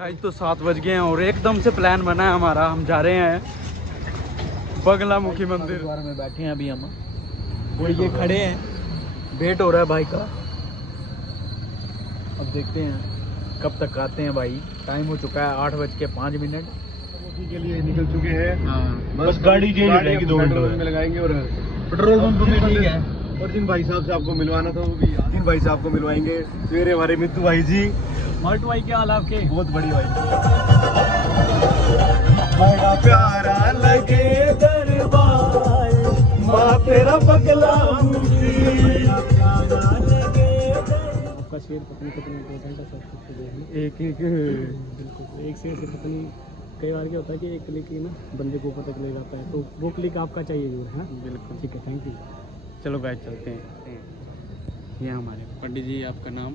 Guys तो 7 बज गए हैं और एकदम से प्लान बना है हमारा। हम जा रहे हैं बगलामुखी मंदिर। गुरुद्वारे में बैठे हैं अभी हम, और ये खड़े हैं, वेट हो रहा है भाई का। अब देखते हैं कब तक आते हैं भाई। टाइम हो चुका है 8:05। के लिए निकल चुके हैं। हाँ, बस गाड़ी चेंज हो जाएगी 2 घंटे में लगाएंगे। और पेट्रोल पंप भी ठीक है। और जिन भाई साहब से आपको मिलवाना था वो भी जिन भाई साहब को मिलवाएंगे सवेरे हमारे मित्तू भाई जी। मर्ट भाई क्या हाल आपके? बहुत बड़ी भाई। बड़ा प्यारा लगे दरबार माँ तेरा बगला आपका शेर पत्नी कितनी इम्पोर्टेंट है सब कुछ देखना। एक बिल्कुल, एक शेर से पत्नी कई बार क्या होता है कि एक क्लिक ही ना बंदे को ऊपर तक ले जाता है, तो वो क्लिक आपका चाहिए जरूर है। बिल्कुल। ठीक है, थैंक यू। चलो गाइस चलते हैं। ये हमारे पंडित जी, आपका नाम?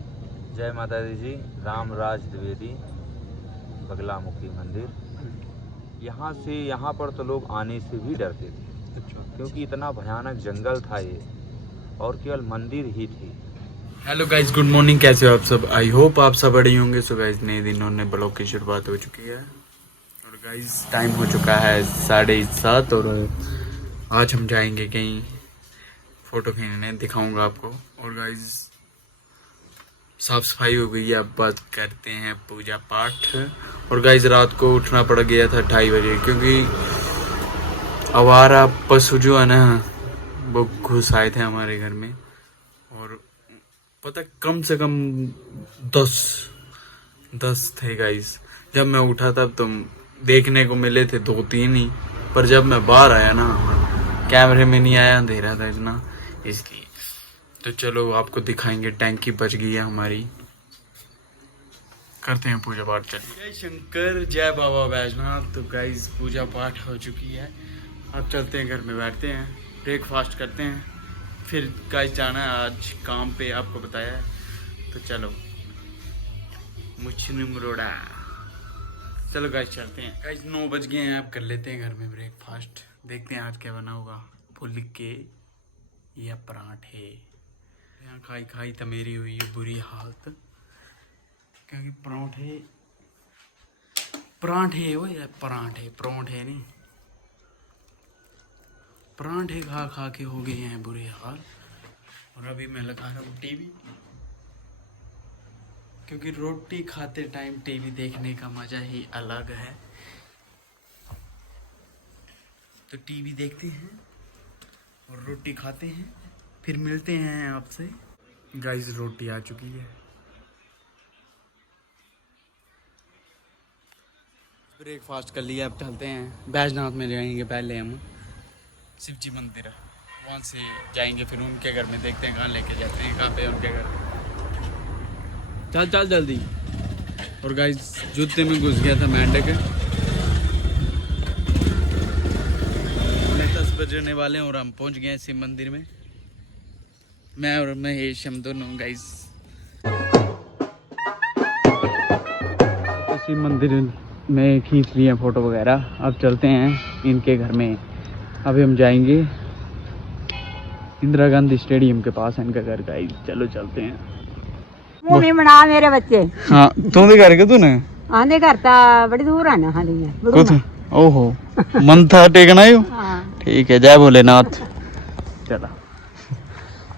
जय माता दी जी। रामराज द्विवेदी, बगलामुखी मंदिर। यहाँ पर तो लोग आने से भी डरते थे, क्योंकि इतना भयानक जंगल था ये, और केवल मंदिर ही थी। Hello guys, good morning. कैसे हो आप सब? आई होप आप सब बड़े होंगे। सो गाइस, नए दिनों ने ब्लॉग की शुरुआत हो चुकी है और गाइस टाइम हो चुका है 7:30 और आज हम जाएंगे कहीं फोटो खींचने, दिखाऊंगा आपको। और गाइस साफ सफाई हो गई है, अब बात करते हैं पूजा पाठ। और गाइस रात को उठना पड़ गया था 2:30 बजे, क्योंकि आवारा पशु जो है ना वो घुस आए थे हमारे घर में। और पता कम से कम 10 थे गाइस। जब मैं उठा तब तो देखने को मिले थे 2-3 ही, पर जब मैं बाहर आया ना कैमरे में नहीं आया, अंधेरा था इतना, इसलिए। तो चलो आपको दिखाएंगे। टैंकी बच गई है हमारी, करते हैं पूजा पाठ। चलिए। जय शंकर, जय बाबा बैजनाथ। तो गाइस पूजा पाठ हो चुकी है, अब चलते हैं घर में, बैठते हैं, ब्रेकफास्ट करते हैं, फिर गाइस जाना है आज काम पे, आपको बताया है। तो चलो मुछनुमरोड़ा, चलो गाइस चलते हैं। गाइस 9 बज गए हैं, अब कर लेते हैं घर में ब्रेकफास्ट। देखते हैं आज क्या बना होगा, फुल के या पराठे। यहाँ खाई खाई तो मेरी हुई है बुरी हालत, क्योंकि पराठे वो या पराठे नहीं, पराठे खा खा के हो गए हैं बुरे हाल। और अभी मैं लगा रहा हूँ टीवी, क्योंकि रोटी खाते टाइम टीवी देखने का मजा ही अलग है। तो टीवी देखते हैं और रोटी खाते हैं, फिर मिलते हैं आपसे। गाइस रोटी आ चुकी है, ब्रेकफास्ट कर लिया, अब चलते हैं बैजनाथ में। जाएंगे पहले हम शिव जी मंदिर, वहाँ से जाएंगे फिर उनके घर में, देखते हैं कहाँ लेके जाते हैं, कहाँ पे उनके घर। चल चल जल्दी। और गाइस जूते में घुस गया था मेंढक। 10 बजने वाले हैं और हम पहुँच गए हैं शिव मंदिर में, मैं और महेश, हम दोनों गाइस। तो शिव मंदिर में खींच लिए फोटो वगैरह, अब चलते हैं इनके घर में। अभी हम जाएंगे इंदिरा गांधी स्टेडियम के पास है इनका घर। गाइस चलो चलते हैं। मुंह नहीं बना मेरे बच्चे। हाँ तू भी करके तू ने आंधे करता बड़ी दूर है ना। हाँ कुछ ओहो मन था टेकना ही। ठीक है, जय भोलेनाथ। चला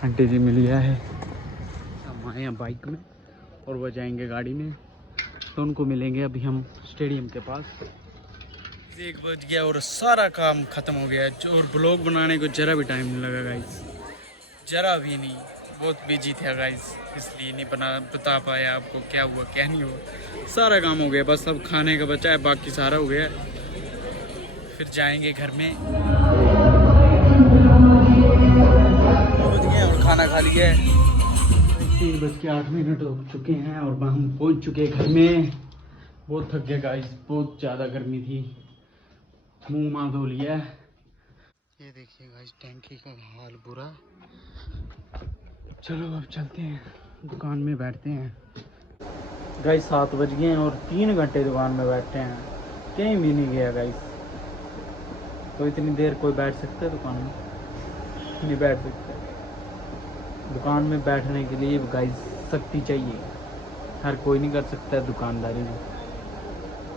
आंटी जी मिल गया है, हम आए हैं बाइक में और वो जाएंगे गाड़ी में, तो उनको मिलेंगे अभी हम स्टेडियम के पास। 1 बज गया और सारा काम खत्म हो गया है, और ब्लॉग बनाने को जरा भी टाइम नहीं लगा गाइस, जरा भी नहीं। बहुत बिजी था गाइस, इसलिए नहीं बता पाया आपको क्या हुआ क्या नहीं हुआ। सारा काम हो गया, बस अब खाने का बचा है, बाकी सारा हो गया। फिर जाएंगे घर में, पहुँच गए और खाना खा लिया है। 3:08 हो चुके हैं और हम पहुँच चुके हैं घर में। बहुत थक गए गाइस, बहुत ज़्यादा गर्मी थी, मुँह माँ धो लिया। ये देखिए गाइस टैंकी का हाल बुरा। चलो अब चलते हैं दुकान में, बैठते हैं। गाइस 7 बज गए हैं और 3 घंटे दुकान में बैठे हैं, कहीं भी नहीं गया गाइस। तो इतनी देर कोई बैठ सकता है दुकान में? नहीं बैठ सकता। दुकान में बैठने के लिए गाइस शक्ति चाहिए, हर कोई नहीं कर सकता है दुकानदारी में।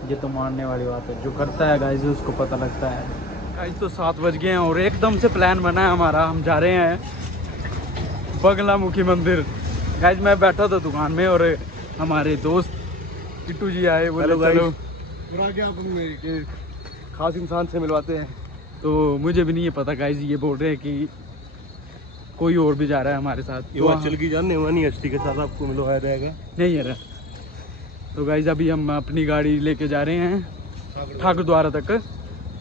ये तो मानने वाली बात है, जो करता है गाइस उसको पता लगता है। गाइस तो 7 बज गए हैं और एकदम से प्लान बना है हमारा, हम जा रहे हैं बगलामुखी मंदिर। गाइस मैं बैठा था दुकान में और हमारे दोस्त किट्टू जी आए, बोले चलो पूरा क्या आपको खास इंसान से मिलवाते हैं। तो मुझे भी नहीं है पता गाइस, ये बोल रहे हैं कि कोई और भी जा रहा है हमारे साथ। तो हिमाचल की जानने वाली हस्ती के साथ आपको मिलवाया जाएगा। नहीं है रहा। तो गाइस अभी हम अपनी गाड़ी लेके जा रहे हैं ठाकुर द्वारा तक,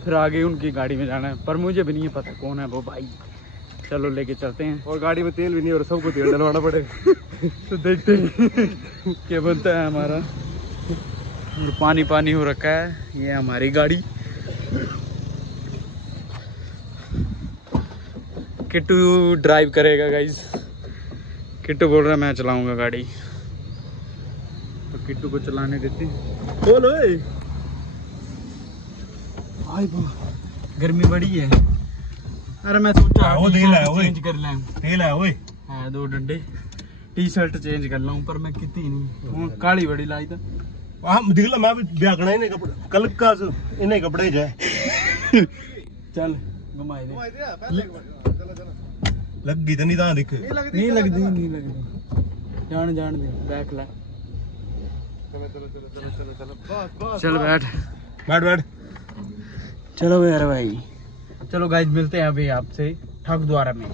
फिर आगे उनकी गाड़ी में जाना है, पर मुझे भी नहीं है पता कौन है वो भाई। चलो लेके चलते हैं। और गाड़ी में तेल भी नहीं और सबको तेल डलवाना पड़ेगा। तो देखते हैं क्या बनता है हमारा। और पानी पानी हो रखा है, ये हमारी गाड़ी। किट्टू ड्राइव करेगा गाइस, किट्टू बोल रहा है मैं चलाऊंगा गाड़ी, तो किट्टू को चलाने देते हैं। बोलो भाई गर्मी बड़ी है। अरे मैं सोचा वो तेल है, चेंज कर लें। तेल है ओए। हाँ 2 डंडे, टी शर्ट चेंज कर लूँ, पर मैं कितनी नहीं काली बड़ी लाई था। हम दिखला मैं भी ब्याकना इन्हें कपड़े कल का इन्हें कपड़े जाए। चल घुमाई दे। लग गई तो नहीं था दिख नहीं लगती जान दे बैक ला। चल बैठ बैठ चलो यार भाई। चलो गाइस मिलते हैं अभी आपसे ठाकुर द्वारा में।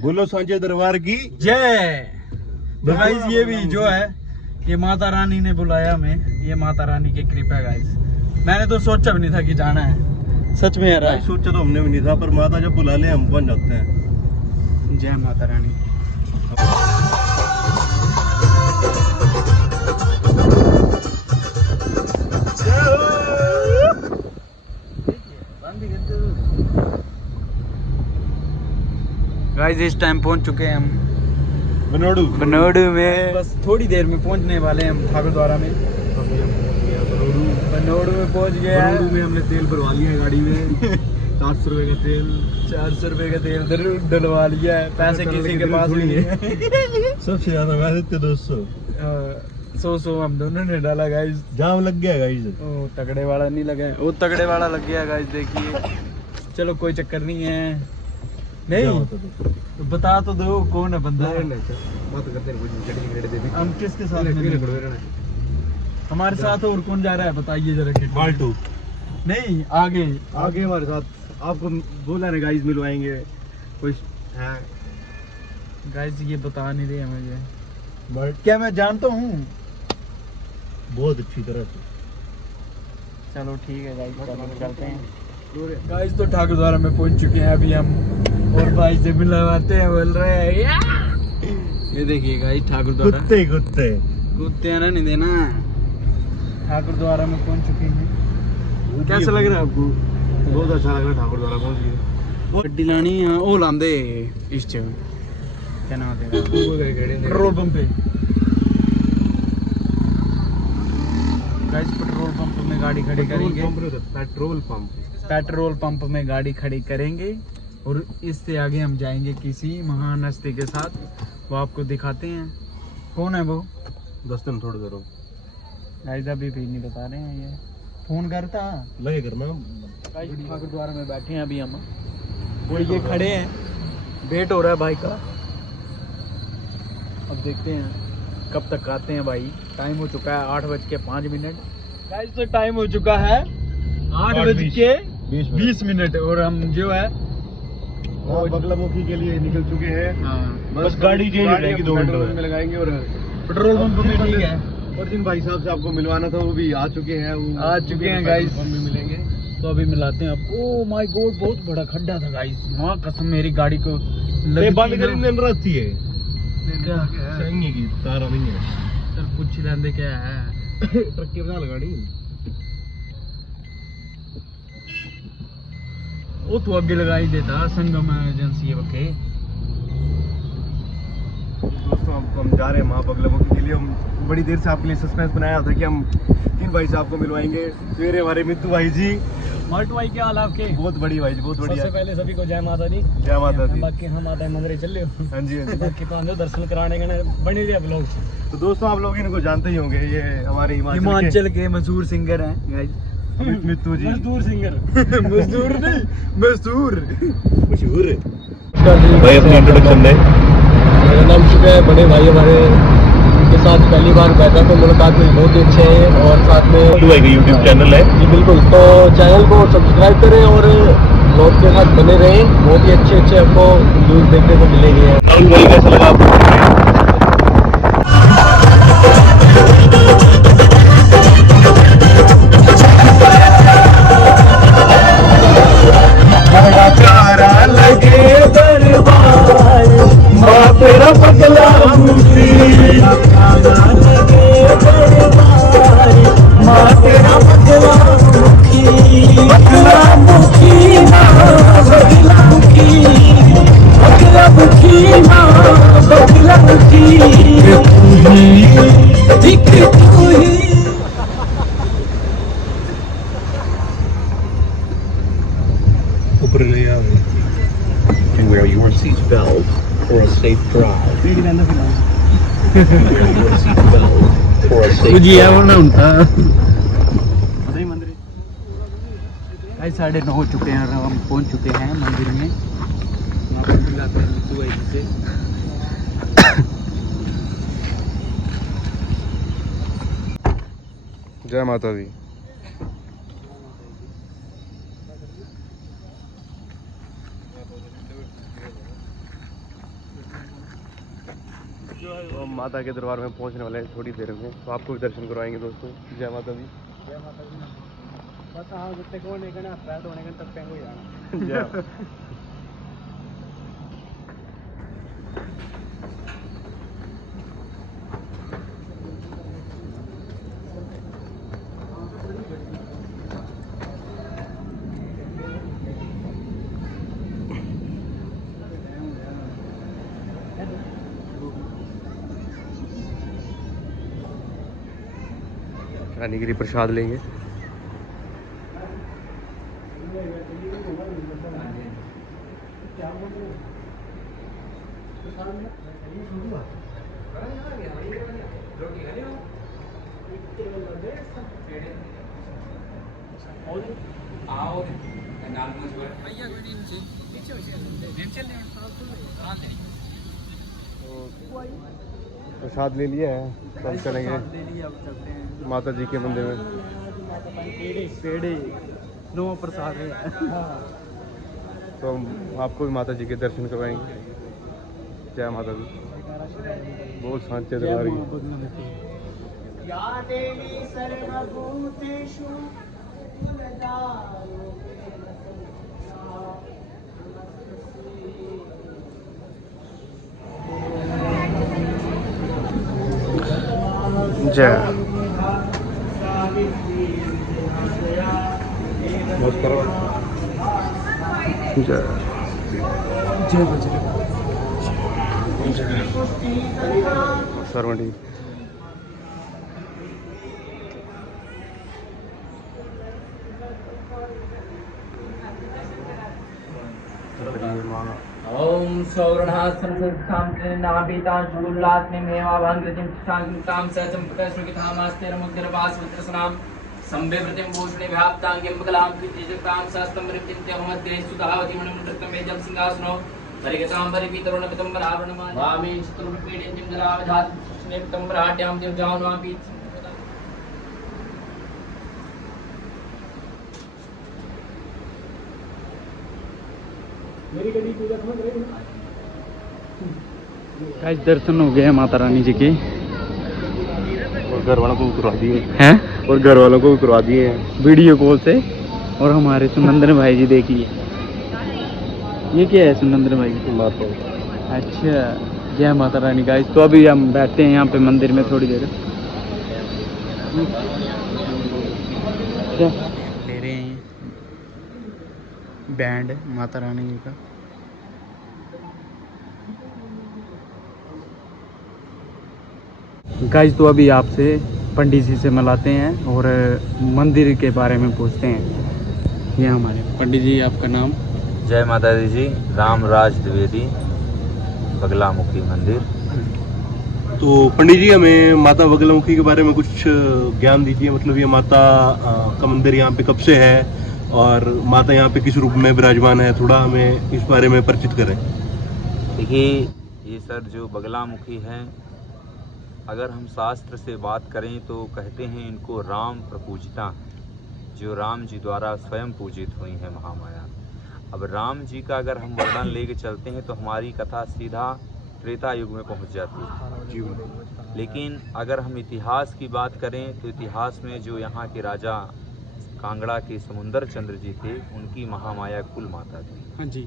बोलो सांचे दरबार की जय। तो गाइस ये भी जो है ये माता रानी ने बुलाया हमें, ये माता रानी की कृपा है गाइस। मैंने तो सोचा भी नहीं था कि जाना है, सच में यार। सोचा तो हमने भी नहीं था, पर माता जब बुला ले हम पहुंच जाते हैं। जय माता रानी। गाइस इस टाइम पहुंच चुके हैं हम बनोडू में, बस थोड़ी देर में पहुंचने वाले हैं हम ठाकुर द्वारा में। बनोडू में पहुंच गए हैं। बनोडू में हमने तेल भरवा लिया है गाड़ी में। 400 रुपए का तेल, 400 रुपए का तेल डलवा लिया है। पैसे किसी के पास नहीं है। सबसे ज्यादा मैं देते 200। 100 हम दोनों ने डाला गाइस। जाम लग गया गाइस। ओ तगड़े वाला नहीं लगा है, वो तगड़े वाला लग गया गाइस, देखिए। चलो कोई चक्कर नहीं है। नहीं तो बता तो दो कौन है बंदा। बात करते हैं कुछ हम किसके साथ में? हमारे साथ और कौन जा रहा है बताइए जरा। बाल्टू नहीं आगे हमारे साथ आपको बोला ना गाइस मिलवाएंगे कुछ है। गाइस ये बता नहीं रहे मुझे, क्या मैं जानता हूँ? बहुत अच्छी तरह से। चलो ठीक है गाइस, चलो चलते हैं। गाइस तो ठाकुर द्वारा में पहुंच चुके हैं अभी हम, और भाई से मिलवाते हैं, बोल रहे हैं ये देखिए गाइस ठाकुर द्वारा। कुत्ते आना नहीं देना। ठाकुर द्वारा में पहुंच चुके हैं। कैसा लग रहा है आपको? बहुत अच्छा लग रहा है ठाकुर द्वारा पहुंच गए। गड्डी लानी है वो लांदे इस च क्या नाम है पेट्रोल पंप पे। गाइस पेट्रोल पंप में गाड़ी खड़ी करेंगे। पेट्रोल पंप में गाड़ी खड़ी करेंगे और इससे आगे हम जाएंगे किसी महान हस्ती के साथ, वो आपको दिखाते हैं। कौन है वो? 10 दिन थोड़ी देर गाइस अभी भी नहीं बता रहे हैं। ये फोन करता लगे करना। गाइस ठाकुर द्वारा में बैठे हैं अभी हम, और ये खड़े हैं, वेट हो रहा है भाई का। अब देखते हैं कब तक आते हैं भाई। टाइम हो चुका है 8:05। गाइस तो टाइम हो चुका है 8:20 और हम जो है बगलामुखी के लिए निकल चुके हैं। बस गाड़ी चेंज हो जाएगी 2 मिनट में लगाएंगे और पेट्रोल पंप में। ठीक है, और जिन भाई साहब से आपको मिलवाना था वो भी आ चुके हैं। आ चुके हैं गाइस, में मिलेंगे। तो अभी मिलाते हैं आपको। ओह माय गॉड बहुत बड़ा खड्डा था गाइस, मां कसम मेरी गाड़ी को बंद कर इन रहती है क्या चाहिए की तारा नहीं है। चल पूछ लेंदे क्या है। ट्रक के बना गाड़ी वो तो आगे लगा ही देता, संगम एजेंसी है बके। दोस्तों हम जा रहे हैं माँ बगलामुखी के लिए। हम बड़ी देर से आपके लिए सस्पेंस बनाया था कि हम किन भाई साहब को मिलवाएंगे। सवेरे हमारे मित्तू भाई जी माल्टू भाई क्या हाल है आपके? बहुत बढ़िया भाई जी, बहुत बढ़िया। सबसे पहले सभी को जय माता दी। जय माता दी। बाकी हम माता मंदिर चल रहे हो। हाँ जी, हाँ जी। बाकी तो आंदो दर्शन कराने के बने रहे ब्लॉग। तो दोस्तों आप लोग इनको जानते ही होंगे, ये हमारे हिमाचल के मशहूर सिंगर हैं अमित मित्तू जी। मजदूर सिंगर। मजदूर नहीं, मशहूर मशहूर। भाई अपनी इंट्रोडक्शन दे। मेरा नाम शुभ है, बड़े भाई हमारे के साथ पहली बार बैठा तो मुलाकात हुई, बहुत ही अच्छे हैं। और साथ में भाई का यूट्यूब चैनल है जी बिल्कुल, तो चैनल को सब्सक्राइब करें और ब्लॉग के साथ बने रहें। बहुत ही अच्छे अच्छे आपको न्यूज़ देखने को मिलेंगे। राहुल भाई कैसा लगा आपको? तेरा पगला and wear your seatbelt for a safe drive. Wear your seatbelt for a safe drive. भाई 9:30 हो चुके हैं और हम पहुंच चुके हैं मंदिर में। वहाँ पर मिलाते हैं मित्तू भाई जी से। जय माता दी। तो हम माता के दरबार में पहुंचने वाले हैं थोड़ी देर में, तो आपको भी दर्शन करवाएंगे दोस्तों। जय माता दी। जय माता दी। बस हाँ जितने को होने का ना फ्लैट होने का तब पे हो जाना। जय। रानीगिरी प्रसाद लेंगे। प्रसाद ले लिया है, तो हम चलेंगे माता जी के मंदिर में। पेड़े नो प्रसाद है। तो हम आपको भी माता जी के दर्शन करवाएंगे। जय माता दी। बहुत सांचे दरबार की। जय सरवणी। ओम सौवर्णासनसंस्थांनाभितांशुल्लासनिमेवाभंगृतिं शांतिं सचम्पकश्रुतिधामास्तेरमुग्धरवासवित्रसनां संविवृतिं भूषणे व्याप्तांगिं बकलां कीर्तिजक्तां सहस्त्रमृतिं त्यवमध्ये सुधावति मणिमण्डलमेजं सिंहासनो परिगतां परिपीतरुणपितम्बरावरणमानि वामे चतुर्पीडिं जलावधात् स्नेपितम्बराट्यां देवजानवापि। गाइस दर्शन हो गए माता रानी जी के, और घर वालों को उतरवा दिए हैं और घर वालों को उतरवा दिए हैं वीडियो कॉल से। और हमारे सुनंदन भाई जी देखिए, ये क्या है सुनंदन भाई? माता। अच्छा जय माता रानी गाइस। तो अभी हम बैठते हैं यहाँ पे मंदिर में थोड़ी देर। ले रहे हैं बैंड माता रानी जी का। गाइस तो अभी आपसे पंडित जी से मिलाते हैं और मंदिर के बारे में पूछते हैं। ये हमारे पंडित जी, आपका नाम? जय माता दी जी, रामराज द्विवेदी, बगलामुखी मंदिर। तो पंडित जी, हमें माता बगलामुखी के बारे में कुछ ज्ञान दीजिए। मतलब ये माता का मंदिर यहाँ पे कब से है और माता यहाँ पे किस रूप में विराजमान है, थोड़ा हमें इस बारे में परिचित करें। देखिए, ये सर जो बगलामुखी हैं, अगर हम शास्त्र से बात करें तो कहते हैं इनको राम प्रपूजिता, जो राम जी द्वारा स्वयं पूजित हुई है महामाया। अब राम जी का अगर हम वर्णन लेके चलते हैं तो हमारी कथा सीधा त्रेता युग में पहुंच जाती है। लेकिन अगर हम इतिहास की बात करें तो इतिहास में जो यहाँ के राजा कांगड़ा के समुंदर चंद्र जी थे, उनकी महामाया कुल माता थी। हाँ जी।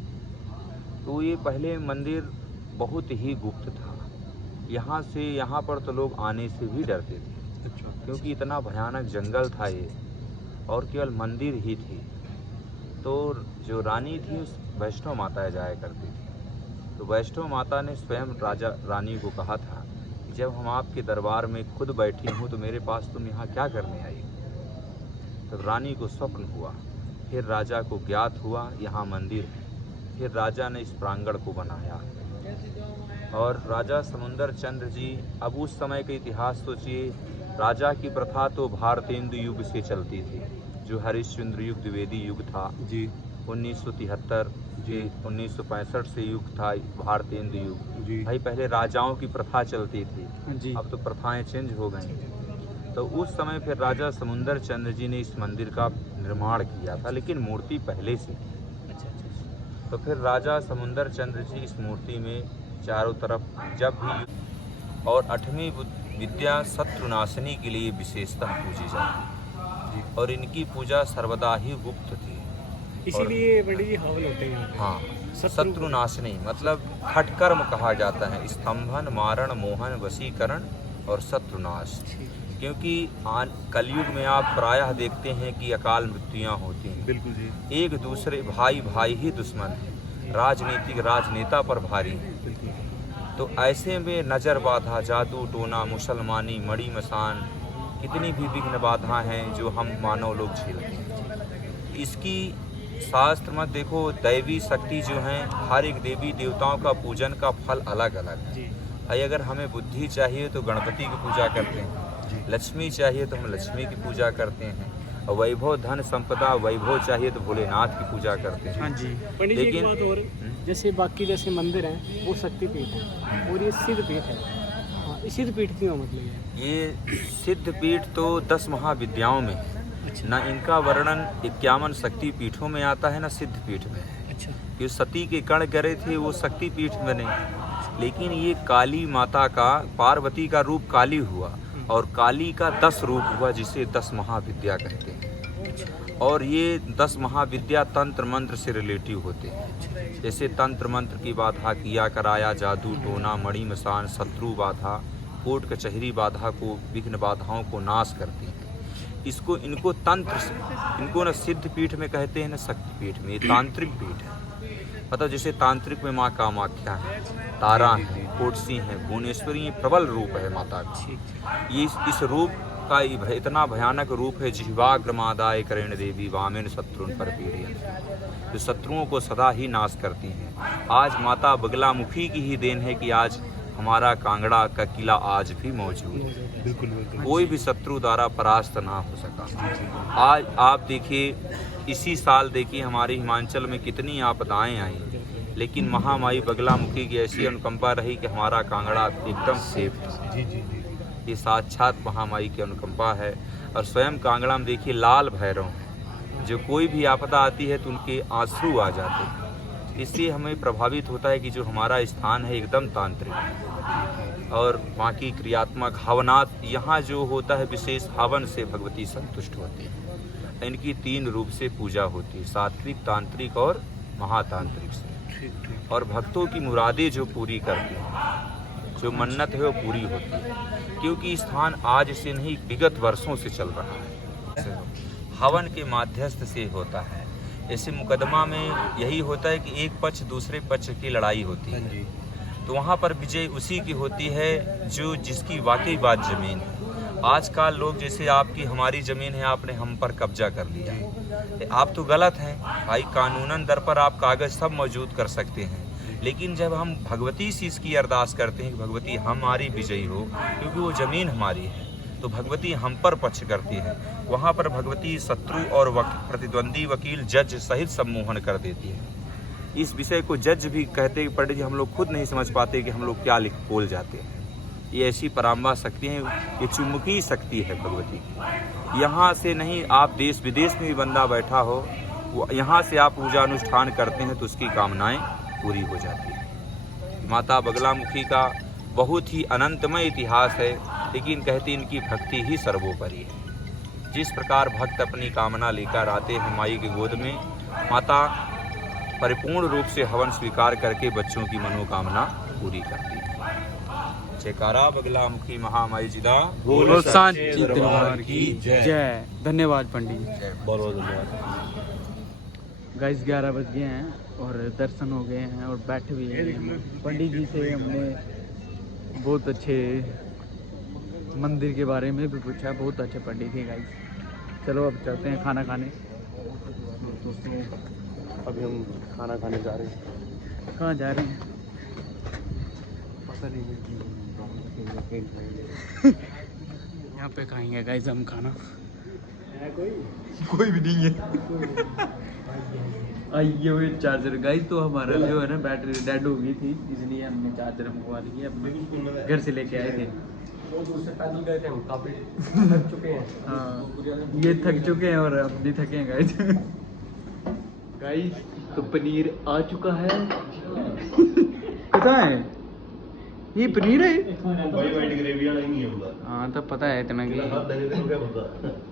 तो ये पहले मंदिर बहुत ही गुप्त था। यहाँ से यहाँ पर तो लोग आने से भी डरते थे, क्योंकि इतना भयानक जंगल था ये, और केवल मंदिर ही थी। तो जो रानी थी उस वैष्णव माता जाया करती थी। तो वैष्णव माता ने स्वयं राजा रानी को कहा था, जब हम आपके दरबार में खुद बैठी हूँ तो मेरे पास तुम यहाँ क्या करने आई? तब रानी को स्वप्न हुआ, फिर राजा को ज्ञात हुआ यहाँ मंदिर है। फिर राजा ने इस प्रांगण को बनाया। और राजा समुंदर चंद्र जी, अब उस समय का इतिहास सोचिए, राजा की प्रथा तो भारतेंदु युग से चलती थी, जो हरिश्चंद्र युग द्विवेदी युग था जी, 1973 जी, 1965 से युग था भारतेंदु युग जी। भाई पहले राजाओं की प्रथा चलती थी जी, अब तो प्रथाएं चेंज हो गई। तो उस समय फिर राजा समुंदर चंद्र जी ने इस मंदिर का निर्माण किया था, लेकिन मूर्ति पहले से थी। तो फिर राजा समुंदर चंद्र जी इस मूर्ति में चारों तरफ जब भी, और 8वीं विद्या शत्रुनाशिनी के लिए विशेषतः पूजी जाती, और इनकी पूजा सर्वदा ही गुप्त थी। इसीलिए पंडित जी हवन होते हैं यहाँ पे। हाँ, शत्रुनाशिनी मतलब खटकर्म कहा जाता है, स्तंभन, मारण, मोहन, वशीकरण और शत्रुनाश। क्योंकि कलयुग में आप प्रायः देखते हैं कि अकाल मृत्युयाँ होती हैं। बिल्कुल जी। एक दूसरे भाई ही दुश्मन है, राजनीतिक राजनेता पर भारी है। तो ऐसे में नज़र बाधा, जादू टोना, मुसलमानी, मड़ी मसान, कितनी भी विघ्न बाधा हैं जो हम मानव लोग झेलते हैं। इसकी शास्त्र मत देखो, दैवी शक्ति जो हैं, हर एक देवी देवताओं का पूजन का फल अलग अलग है। भाई अगर हमें बुद्धि चाहिए तो गणपति की पूजा करते हैं, लक्ष्मी चाहिए तो हम लक्ष्मी की पूजा करते हैं, और वैभव धन संपदा वैभव चाहिए तो भोलेनाथ की पूजा करते हैं। हाँ जी। पंडित जी एक बात और, जैसे बाकी जैसे मंदिर हैं वो शक्तिपीठ है और ये सिद्धपीठ है। हाँ, इस सिद्धपीठ क्यों मतलब है? ये सिद्धपीठ तो 10 महाविद्याओं में है। न इनका वर्णन 51 शक्ति पीठों में आता है, न सिद्धपीठ में है। अच्छा। जो सती के कण गिरे थे वो शक्तिपीठ में नहीं, लेकिन ये काली माता का, पार्वती का रूप काली हुआ, और काली का 10 रूप हुआ, जिसे 10 महाविद्या कहते हैं। और ये 10 महाविद्या तंत्र मंत्र से रिलेटिव होते हैं। जैसे तंत्र मंत्र की बाधा, किया कराया, जादू टोना, मणि मसान, शत्रु बाधा, कोर्ट कचहरी बाधा को, विघ्न बाधाओं को नाश करती हैं। इनको तंत्र, इनको न सिद्ध पीठ में कहते हैं न शक्ति पीठ में, ये तांत्रिक पीठ है। मतलब जैसे तांत्रिक में माँ कामाख्या है, तारा है, कोटसी है, भुवनेश्वरी, ये प्रबल रूप है माता का। ये इस रूप का इतना भयानक रूप है, जिह्वाग्रमादाय करेण देवी वामेन शत्रुन पर पीड़ियन, जो शत्रुओं को सदा ही नाश करती हैं। आज माता बगलामुखी की ही देन है कि आज हमारा कांगड़ा का किला आज भी मौजूद है। बिल्कुल बिल्कुल। कोई भी शत्रु द्वारा परास्त ना हो सका। आज आप देखिए, इसी साल देखिए हमारे हिमाचल में कितनी आपदाएं आई, लेकिन महामाई बगलामुखी की ऐसी अनुकंपा रही कि हमारा कांगड़ा एकदम सेफ था। जी जी जी। ये साक्षात महामाई की अनुकंपा है। और स्वयं कांगड़ा में देखिए लाल भैरव हैं, जो कोई भी आपदा आती है तो उनके आंसू आ जाते हैं। इसलिए हमें प्रभावित होता है कि जो हमारा स्थान है एकदम तांत्रिक है। और बाकी क्रियात्मक हवनात यहाँ जो होता है, विशेष हवन से भगवती संतुष्ट होती है। इनकी 3 रूप से पूजा होती है, सात्विक, तांत्रिक और महातांत्रिक से। और भक्तों की मुरादें जो पूरी करती हैं, जो मन्नत है वो पूरी होती है। क्योंकि स्थान आज से नहीं, विगत वर्षों से चल रहा है। हवन के माध्यस्थ से होता है। जैसे मुकदमा में यही होता है कि एक पक्ष दूसरे पक्ष की लड़ाई होती है, तो वहाँ पर विजय उसी की होती है जो जिसकी वाकई बात जमीन है। आजकल लोग, जैसे आपकी हमारी ज़मीन है, आपने हम पर कब्जा कर लिया, आप तो गलत हैं भाई, कानूनन दर पर आप कागज़ सब मौजूद कर सकते हैं, लेकिन जब हम भगवती से इसकी अरदास करते हैं कि भगवती हमारी विजयी हो, क्योंकि वो ज़मीन हमारी है, तो भगवती हम पर पक्ष करती है, वहाँ पर भगवती शत्रु और प्रतिद्वंदी वकील जज सहित सम्मोहन कर देती है। इस विषय को जज भी कहते हैं पंडित जी हम लोग खुद नहीं समझ पाते कि हम लोग क्या बोल जाते हैं। ये ऐसी पराम्बा शक्ति है, ये चुंबकीय शक्ति है भगवती की। यहाँ से नहीं, आप देश विदेश में भी बंदा बैठा हो, वो यहाँ से आप पूजा अनुष्ठान करते हैं तो उसकी कामनाएं पूरी हो जाती है। माता बगलामुखी का बहुत ही अनंतमय इतिहास है, लेकिन कहते इनकी भक्ति ही सर्वोपरि है। जिस प्रकार भक्त अपनी कामना लेकर आते हैं माई की गोद में, माता परिपूर्ण रूप से हवन स्वीकार करके बच्चों की मनोकामना पूरी करती है। जयकारा बगलामुखी महामाई जी दा बोलो सांची दरबार की जय। धन्यवाद पंडित जी, बहुत बहुत धन्यवाद। गाइस 11 बज गए हैं और दर्शन हो गए हैं और बैठे हुए हैं। पंडित जी से हमने बहुत अच्छे मंदिर के बारे में भी पूछा, बहुत अच्छे पंडित थे गाइस। चलो अब चलते हैं खाना खाने। अभी हम खाना खाने जा रहे हैं। कहाँ जा रहे हैं? पता नहीं। यहाँ पे खाएंगे गाइस हम खाना। कोई भी नहीं है। आइए हुए चार्जर गाइस, तो हमारा जो है ना बैटरी डेड हो गई थी, इसलिए हमने चार्जर मंगवा लिया, अपने घर से लेके आए थे। पैदल गए थे हम, काफी थक चुके हैं। हाँ, ये थक चुके हैं और हम भी थके हैं गाइस। गाइस तो पनीर आ चुका है। पता है ये पनीर है? वाइट ग्रेवी वाला ही नहीं है पूरा। हाँ तो पता है इतना कि हाथ धने को क्या पता।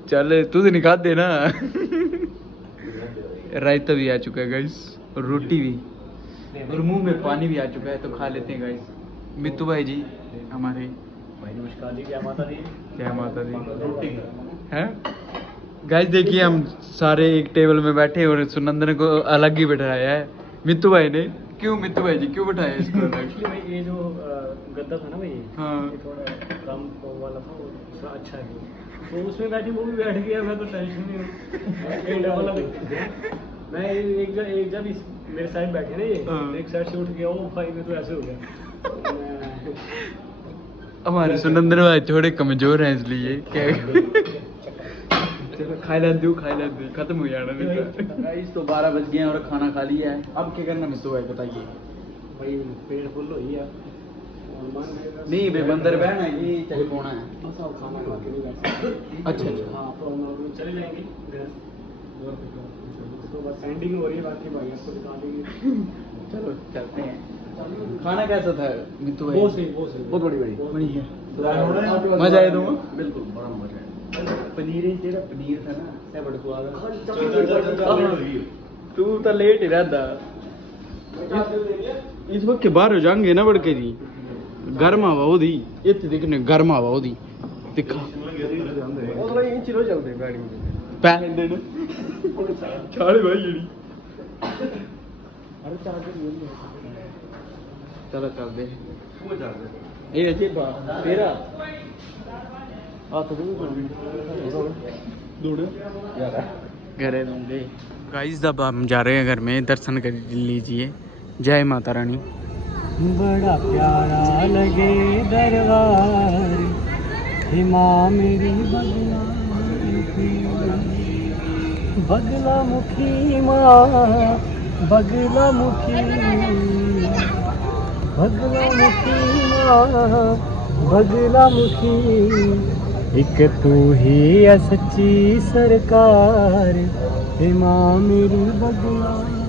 चल तू तो निकाल देना। रायता भी आ चुका है गाइस और रोटी भी, और मुंह में पानी भी आ चुका है, तो खा लेते हैं गाइस। मित्तू भाई जी हमारे, भाई नमस्कार जी, क्या माता दी। जय माता दी। रोटी हैं गाइस देखिए हम सारे एक टेबल में बैठे और सुनंदन को अलग ही बिठाया है मित्तू भाई ने। क्यों मित्तू भाई जी क्यों बिठाया इसको अलग? एक्चुअली भाई ये जो गद्दा था ना भाई, हाँ। ये थोड़ा कम वाला था, वो थोड़ा अच्छा है, तो उसमें बैठी वो भी बैठ गया, मैं तो टेंशन नहीं मैं एक जब इस मेरे साइड बैठे ना ये, हाँ। एक साइड से उठ गया वो भाई में, तो ऐसे हो गया। हमारे सुनंदन भाई थोड़े कमजोर हैं इसलिए क्या। चलो खाई ला दू खत्म हो जाना। गाइस तो 12 बज गए हैं और खाना खा लिया है। अब क्या करना मित्तू भाई बताइए? भाई पेट फुल हो गया, नहीं बे बंदर बहन है ये टेलीफोन है। बस आप खाना खा के नहीं बैठ सकते। अच्छा अच्छा हाँ, तो हम लोग चले जाएंगे घर, तो बस एंडिंग हो रही है, बाकी भाई आपको दिखा देंगे। चलो चलते हैं। खाना कैसा था मित्तू भाई? बहुत सही बहुत बढ़िया। मजा आया तुम? बिल्कुल बड़ा मजा है। पनीर ही तेरा पनीर था ना, से बड़ा स्वाद चल तू तो लेट ही रहता। इस वक्त के बाहर हो जाएंगे ना बड़के जी, गर्म हवा होदी इतने दिखने, गर्म हवा होदी दिखा चलते गाड़ी में पैसे देने चाले भाई जेड़ी। अरे चार्जर चलो चलते ये अच्छी तेरा घरे दूंगे। गाइस अब हम जा रहे हैं घर में, दर्शन कर लीजिए। जय माता रानी। बड़ा प्यारा लगे दरबार, हे माँ मेरी बगलामुखी माँ, बगलामुखी माँ, बगलामुखी, एक तू ही है सच्ची सरकार, हे माँ मेरी बगलामुखी।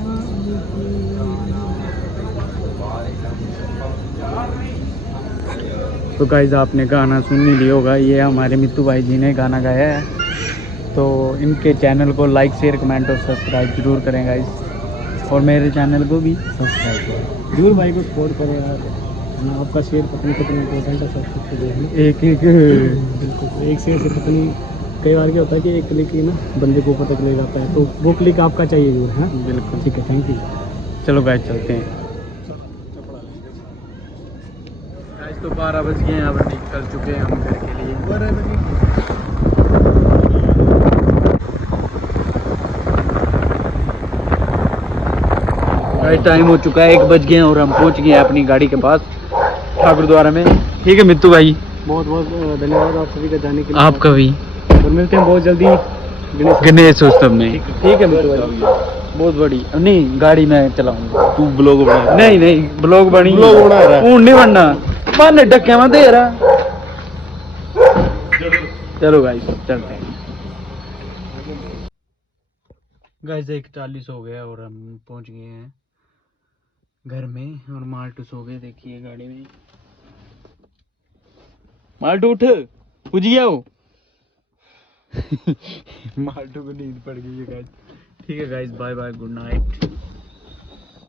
तो गाइस आपने गाना सुन ही लिया होगा, ये हमारे मित्तू भाई जी ने गाना गाया है। तो इनके चैनल को लाइक शेयर कमेंट और सब्सक्राइब जरूर करें गाइस, और मेरे चैनल को भी सब्सक्राइब करें। जरूर भाई को सपोर्ट करें यार, आपका शेयर पत्नी कितना इंपॉर्टेंट है सब कुछ देखना। एक बिल्कुल, एक शेयर से पत्नी, कई बार क्या होता है कि एक क्लिक ही ना बंदे को पता चले जाता है, तो वो क्लिक आपका चाहिए जरूर। हाँ बिल्कुल ठीक है, थैंक यू। चलो गाइस चलते हैं। गाइस तो 12 बज गए हैं, अब निकल चुके हैं हम घर के लिए। गाइस टाइम हो चुका है, 1 बज गए और हम पहुंच गए हैं अपनी गाड़ी के पास ठाकुर द्वारा में। ठीक है मित्तू भाई, बहुत बहुत धन्यवाद आप सभी का जाने के लिए। आपका भी। और मिलते हैं बहुत जल्दी गणेश उत्सव में। ठीक है मित्तू भाई, बहुत बड़ी नहीं गाड़ी में चलाऊंगा। तू ब्लॉग बना नहीं ब्लॉग बनी, ब्लॉग बना रहा है। ऊन नहीं बनना, मन डक्के में दे रहा। चलो गाइस चलते हैं। गाइस 1:40 हो गया और हम पहुंच गए हैं घर में और माल्टू सो गए। देखिए गाड़ी में, माल्टू उठ, पूछ गया हो। माल्टू को नींद पड़ गई है गाइस। ठीक है guys, bye bye, good night.